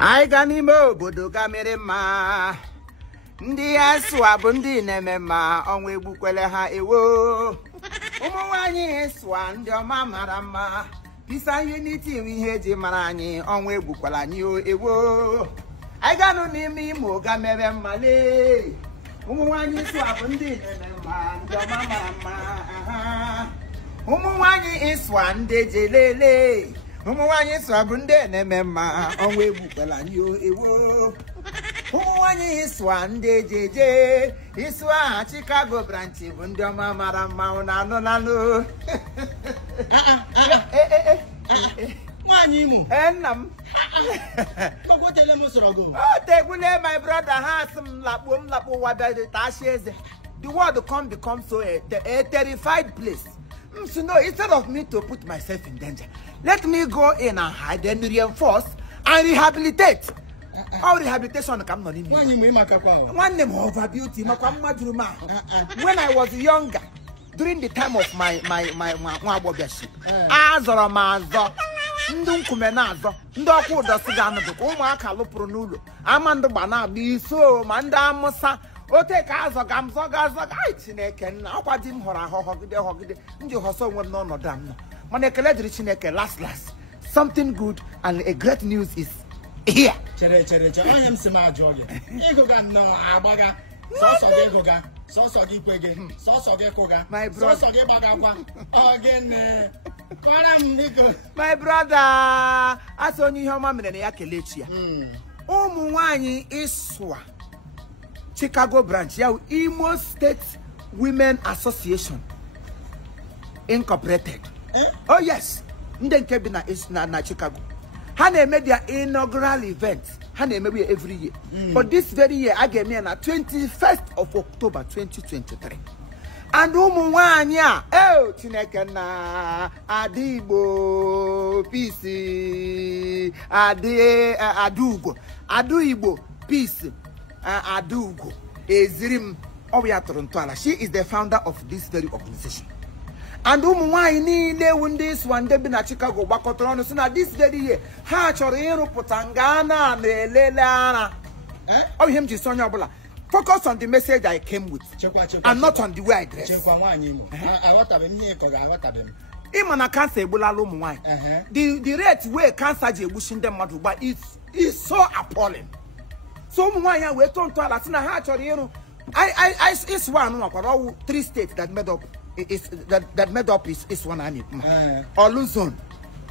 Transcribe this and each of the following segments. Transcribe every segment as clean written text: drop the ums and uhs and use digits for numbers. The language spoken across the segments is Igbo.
I can Imo Bodoga Merema. Ndi aswa bundi nemema onwe bukwele ha ewo. Nwanyi eswa ndi oma marama. Pisa unity we heji maranyi onwe bukwala nyi ewo. I ganu n'ime Imo ga mere male. Nwanyi eswa bundi nemema ndi oma marama. Nwanyi eswa ndi jelele. Nwanyi eswa bundi nemema onwe bukwala nyi ewo. Nwanyi iswa ndị jeje iswa Chicago branch bụ ndị ọma mara mma na anọ nanụ. Nwanyi Imo. Nna m. Magwotele m soro go. Oh, tegule my brother has m lakpo wabede tashi eze. The world become so a terrified place. So no, instead of me to put myself in danger, let me go in and hide and reinforce and rehabilitate. All rehabilitation come on in. One name of beauty, when I was younger, during the time of my worship, Azora Mazo, Ndunkumenazo, Ndoku Dosigan, Umaka Lopronulo, Amanda Bana, Biso, Manda Mosa, Ote Kazo, Gamzo, Gaza, Chineken, Aquadim Hora, Hogide, Njohoso, one no damn. Monekele Chineke, last. Something good and a great news is here. Chere. I am Sima Jordan. Egoga no abaga. So kwege. So koga. My brother. So bagakwa. Again. My brother. As only human mene ya kelechi ya. Nwanyi iswa Chicago branch ya Imo State Women Association Incorporated. Oh yes. Ndenke bi na Chicago. Hana made their inaugural event. Hana maybe every year. But this very year, I gave me on the 21st of October 2023. And Nwanyi, oh, Chinekena, Adibo, peace, Adugo, Igbo, peace, Adugo, Ezrim, Obiatorontoala. She is the founder of this very organization. And Nwanyi ni this one day na Chicago bakotrono so na this very year ha choro iruputangana na elelana oh him ji sonya obula focus on the message I came with and not on the way I dress. Imana cancer ebulala Nwanyi. The rate where cancer je egbushi ndị mmadụ gba is so appalling. So Nwanyi we turn to ala na ha choro iru I is one akwara 3 states that made up is one ani. Olu zone,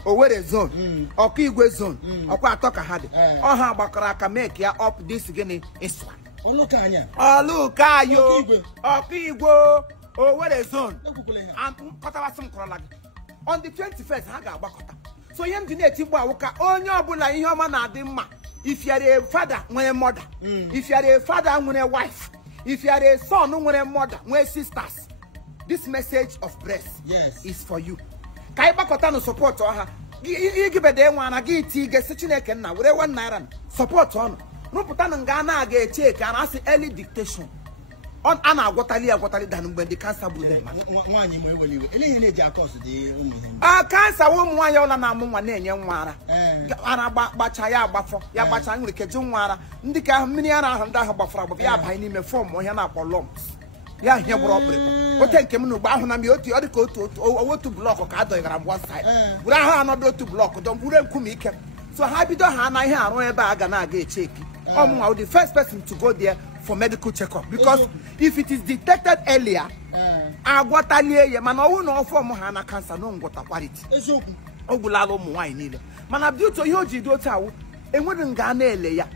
Owerri zone, Okigwe zone, Okwa Atoka hadi. Oha gbakara aka make ya up this gini is one. Oluka yo, Okigwe, Owerri zone. On the 21st, ha ga-agbakọta. So yem di na etigbo awuka onye obula ihe ọma na adi mma. If you are a father, nwere mother. If you are a father, nwere wife. If you are a son, nwere mother, nwere sisters. This message of breast is for you. Kai bakota no support her. Give be dey wan agi ti ge Chineke na were 1 naira support on. No puta nga na ga check and as early dictation. On ana agwotali dan mgbe the cancer blue dem. Nwanyi mo eweliwe. Ele ihe na eji akọs dey ụmụ ihe. Cancer wo Nwanyi ola na amụ nwa na-enye nwa ara. Ana gbacha ya agbafọ. Ya gbacha nwere keju nwa ara. Ndị ka mmiri ara ahụ ndị ahụ gbafara agbafọ ya bai n'ime form ohia na akpọ lumps. Ya here bro break. O take him no gba na me oti o ka otu block ka adoyara one side. Buru ha another two block don buru nkumi ike. So ha bido ha na ihe arụ ebe aga na aga check. Omunwa the first person to go there for medical checkup because if it is detected earlier agwatalie ye mana owu na form ha na cancer no ngwota quality. Eziokwu. Ogulala ụmụ nwanyị niile. Mana beauty ihe o ji do tawo enwere nga na ele ya.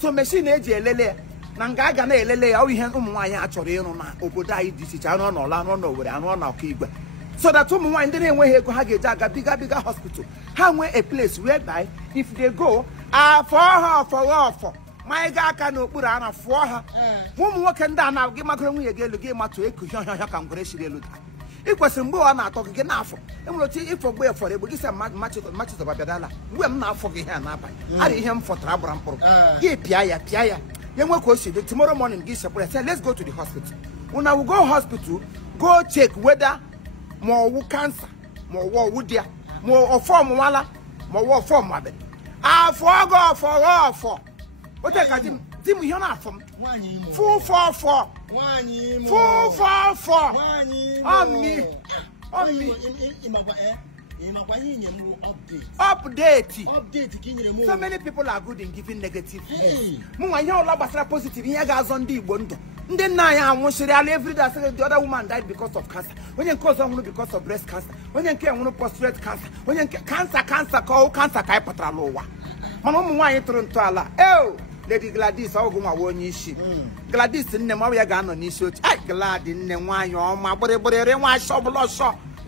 So machine eji elele ya. Na nga ga na elele ya ihe ụmụ nwanyị a chọrọ ịrụ na obodo anyị dị iche anụ n'ọla anụ n'Owerri anụ na Okigwe so that ụmụ nwanyị ndị na-enweghị ego ha ga-eji aga bigger hospital ha nwee a place whereby if they go for ma ị ga aka n'okpuru ana fụọ ha ụmụ nwoke ndị a na gị magoro nwunye gị elu gị matụ eku hịa ka ngwere shiri elu ị kwesịrị mgbe ọ na-atọ gị n'afọ enwere otu ifọ gbe efọrọ egbe gị sị machịzọba bịadala mgbe m na-afọ gị ihe a n'abalị ara ihe m fọtara agbara mkpụrụ gị pịa ya tomorrow morning say let's go to the hospital. When I will go hospital, go check whether more cancer, more wood there, more form wala, more form. Afọ. What take a dim here now from Nwanyi Imo. 444. Nwanyi Imo. 444. Nwanyi Imo. On me. Update. So many people are good in giving negative news. Positive. Here guys on the Igbo. Every day the other woman died because of cancer. When you cause someone because of breast cancer. When you care prostate cancer. When you cancer kai patralowa. Nwanyi to ala. Lady Gladys, I'll go my one issue. Gladys in the Maria Gano issue. Glad in the Nwanyi or my body, I saw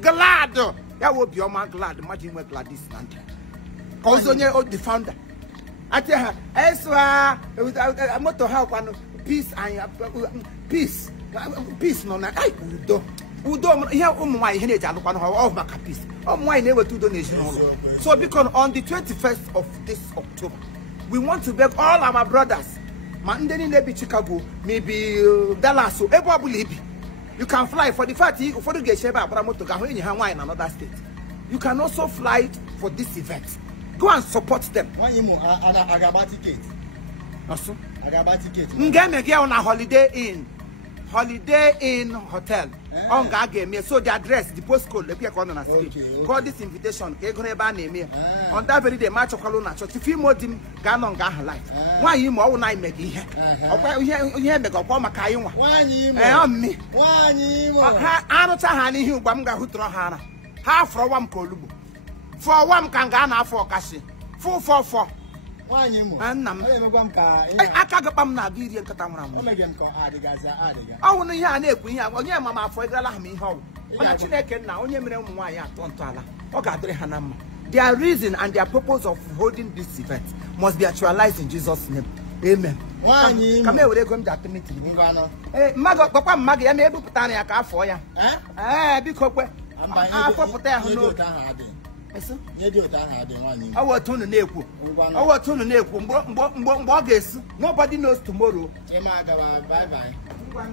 glad. That will be your man glad. Imagine what Gladys Nante. Also, the founder. I tell her, Ezra, I want to help one peace and peace. Peace, no, I Udo, here, my head, I look on her of my peace. My never do donation. So, because on the 21st of this October, we want to beg all our brothers. Mandeni maybe Chicago, maybe Dallas, so everybody. You can fly for the fact for the get Sheba Bramoto when you have wine in another state. You can also fly for this event. Go and support them. Nwanyi Imo, I got ticket. Also, I got ticket. Ngame get on a Holiday Inn hotel. On Gagame, so the address, the postcode, the people on the street. Call this invitation. On that very day, match of Kalona Church. If you more dim Ganon Gaha life. Nwanyi Imo, all night make here. Here make up Poma Kayuma. Nwanyi Imo. Me. Nwanyi Imo. I don't hani hu Bamga Hutrahana. Half for one Kolubu. For one Kangana for Kashi. 444. Nwanyi Imo. And Nam. I can't get Bam Navidi and Katamram. I want to hear an equine. On your mamma for Galami home. On a Chineke now, on your Waya, Tontala. Or Gadre Hanam. Their reason and their purpose of holding this event must be actualized in Jesus' name. Amen. Come here, we're going to meet you. Mago, Papa Maggie, I'm able to put on a car for you. Because I'm put there. Our tune neku. Our tune neku. Nobody knows tomorrow. Bye bye.